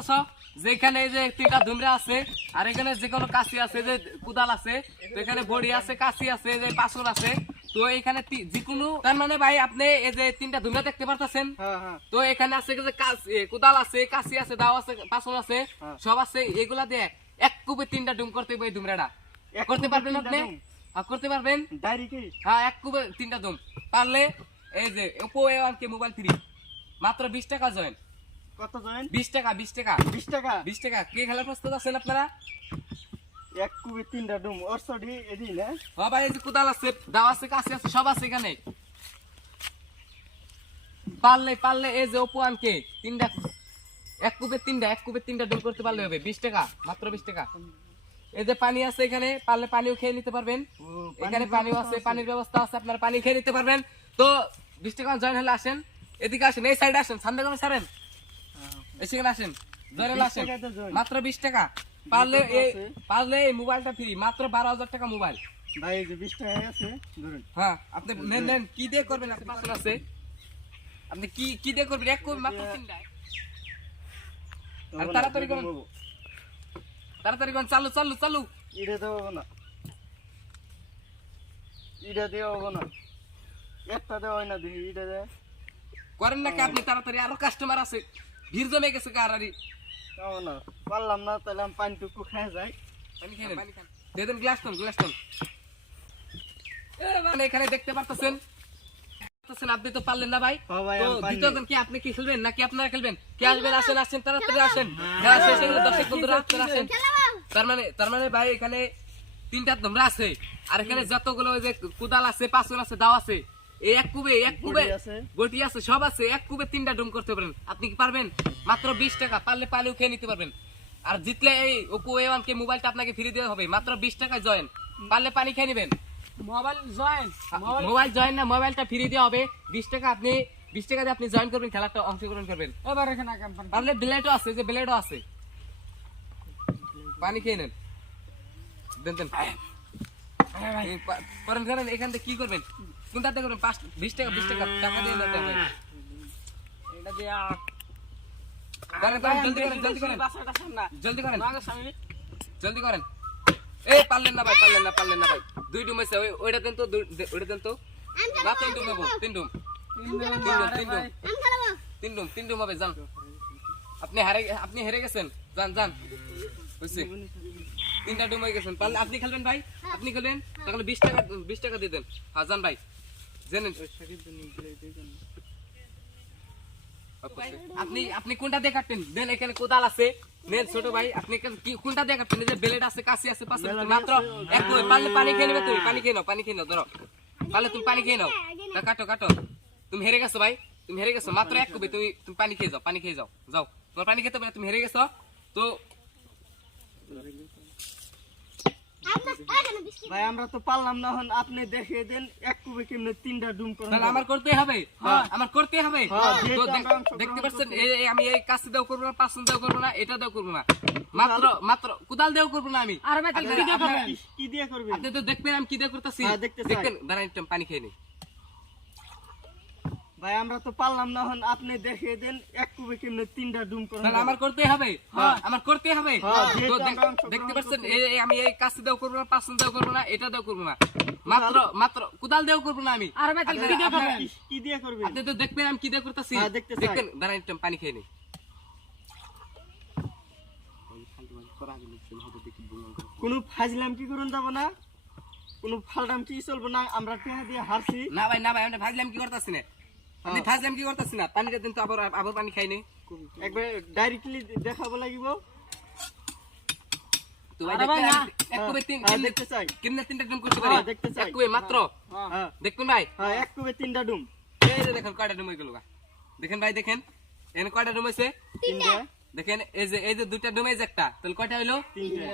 পারতেছো যেখানে এই যে তিনটা ধুমরা আছে আর এখানে যে কোনো কাশি আছে যে কুদাল আছে তো এখানে বড়ি আছে কাশি আছে যে পাথর আছে তো এখানে যে কোনো তার মানে ভাই আপনি এই যে তিনটা ধুমরা দেখতে পারতেছেন তো এখানে আছে যে কুদাল আছে কাশি আছে দাও আছে পাথর আছে সব আছে এগুলা দিয়ে এক কুবে তিনটা ডুম করতে হবে এই ধুমরাটা করতে পারবেন আপনি করতে পারবেন হ্যাঁ এক কুবে তিনটা ডুম পারলে এই যে Oppo A1K মোবাইল ফ্রি মাত্র 20 টাকা জয়েন কত জয়েন 20 টাকা 20 টাকা 20 টাকা 20 টাকা কে খেলার প্রস্তুত আছেন আপনারা এক কুবে তিনটা ডুম অরসডি এডি না হ্যাঁ ভাই এই যে কুদাল আছে দাও আছে কাশি আছে সব আছে এখানে পারলে এই যে Oppo A1K তিনটা এক কুবে তিনটা ডুম করতে পারলে হবে 20 টাকা মাত্র 20 টাকা এই যে পানি আছে এখানে পারলে পানিও খেয়ে নিতে পারবেন এখানে পানিও আছে পানির ব্যবস্থা আছে আপনারা পানি খেয়ে নিতে পারবেন তো 20 টাকা জয়েন হলে আসেন এদিকে আসেন এই সাইডে আসেন সামনে কোন সারেন এখানে আসেন জয়েন হলে আসেন মাত্র 20 টাকা পারলে এই মোবাইলটা ফ্রি মাত্র 12,000 টাকা মোবাইল ভাই এই যে 20 টাকা আছে ধরুন হ্যাঁ আপনি নেন কি দিয়ে করবেন আপনি পাঁচশো আছে আপনি কি দিয়ে করবেন এক করবেন মাত্র তিনটায় আর তাড়াতাড়ি করুন চালু ইডে দেব না ইডে দেব না একটা দেব না দিই ইডে দে করেন নাকি আপনি তাড়াতাড়ি আরো কাস্টমার আছে ভিড় জমে গেছে কারারি তাও না পারলাম না তাহলে আমি পানিটুকু খেয়ে যাই পানি খেয়ে দিয়ে দেন গ্লাস টন মানে এখানে দেখতে পারতেছেন আপনি তো পারলেন না ভাই তো দ্বিতীয়জন কি আপনি কি খেলবেন নাকি আপনারা খেলবেন কে আসবেন আসেন তাড়াতাড়ি আসেন খেলা শেষ হয়ে গেলে দর্শক বন্ধুরা আপনারা আসেন তার মানে ভাই এখানে তিনটা ধুমরা আছে আর এখানে যতগুলো ওই যে কুদাল আছে পাঁচন আছে দাও আছে এই এক কুবে গটি আছে সব আছে এক কুবে তিনটা ডুম করতে পারেন আপনি কি পারবেন মাত্র 20 টাকা পারলে পানিও খেয়ে নিতে পারবেন আর জিতলে এই Oppo A1K মোবাইলটা আপনাকে ফ্রি দেওয়া হবে মাত্র 20 টাকায় জয়েন পারলে পানি খেয়ে নেবেন মোবাইল জয়েন না মোবাইলটা ফ্রি দেওয়া হবে 20 টাকা আপনি 20 টাকা দিয়ে আপনি জয়েন করবেন খেলাটা অংশগ্রহণ করবেন এবার এখানে পারলে ব্লেডও আছে যে ব্লেডও আছে পানি খেয়ে নেন দেন করেন এখান থেকে কি করবেন কোনটাতে করবেন 20 টাকা টাকা দিয়ে নিতে হবে এটা দিয়া জলদি করেন এই পারলেন না ভাই দুই ডুম আছে ওইটা দেন তো না তিন ডুম নেবো তিন ডুম হবে যান আপনি হেরে গেছেন যান বুঝছি তিনটা ডুম হয়ে গেছেন পারলে আপনি খেলবেন ভাই আপনি খেলবেন তাহলে 20 টাকা দিয়ে দেন হ্যাঁ যান ভাই জানেন আপনি কোনটা দিয়ে কাটবেন দেন এখানে কোদাল আছে নেন ছোট ভাই আপনি কি কোনটা দিয়ে কাটবেন যে ব্লেড আছে কাশি আছে পাশে মাত্র এক করে পারলে পানি খেয়ে নেবে তুমি পানি খেয়ে নাও ধরো পারলে তুমি পানি খেয়ে নাও কাটো তুমি হেরে গেছো ভাই তুমি হেরে গেছো মাত্র এক কবে তুমি পানি খেয়ে যাও তোমার পানি খেতে পারে তুমি হেরে গেছো তো ভাই আমরা তো পারলাম না হন আপনি দেখিয়ে দেন এক কুবে কেমনে তিনটা ডুম করে তাহলে আমার করতে হবে তো দেখতে পাচ্ছেন আমি এই কাছে দাও করব না পাঁচন দাও করব না এটা দাও করব না মাত্র কুদাল দাও করব না আমি আর ভাই তাহলে কি দিয়ে করবেন আপনি তো দেখবেন আমি কি দিয়ে করতেছি দেখেন দাঁড়ান একটু পানি খেয়ে নেই ভাই আমরা তো পারলাম না হন আপনি দেখিয়ে দেন এক কুবে কেমনে তিনটা ডুম করে তাহলে আমার করতে হবে তো দেখতে পাচ্ছেন আমি এই কাছে দাও করব না পাঁচন দাও করব না এটা দাও করব না মাত্র কুদাল দাও করব না আমি আর ভাই তাহলে কি দিয়ে করবেন আপনি তো দেখবেন আমি কি দিয়ে করতেছি দেখেন দাঁড়ান একটু পানি খেয়ে নেই কোন ফাজলাম কি করুন যাব না কোন ফালটাম কি চলবে না আমরা টাকা দিয়ে হারছি না ভাই আমি ফাজলাম কি করতেছি না আপনি ফাজলাম কি করতেছি না পানিটা দিন তো আবার পানি খাই নেই একবার ডাইরেক্টলি দেখাবো লাগিব তো ভাই এক কুবে দেখতে চাই কিন্নে তিনটা ডুম করতে পারি এক কুবে মাত্র দেখুন ভাই এক কুবে তিনটা ডুম এই যে দেখেন কয়টা ডুম হয়ে গেল দেখেন ভাই দেখেন এখানে কয়টা ডুম হইছে তিনটা দেখেন এই যে দুইটা ডুম এই যে একটা তাহলে কয়টা হইলো তিনটা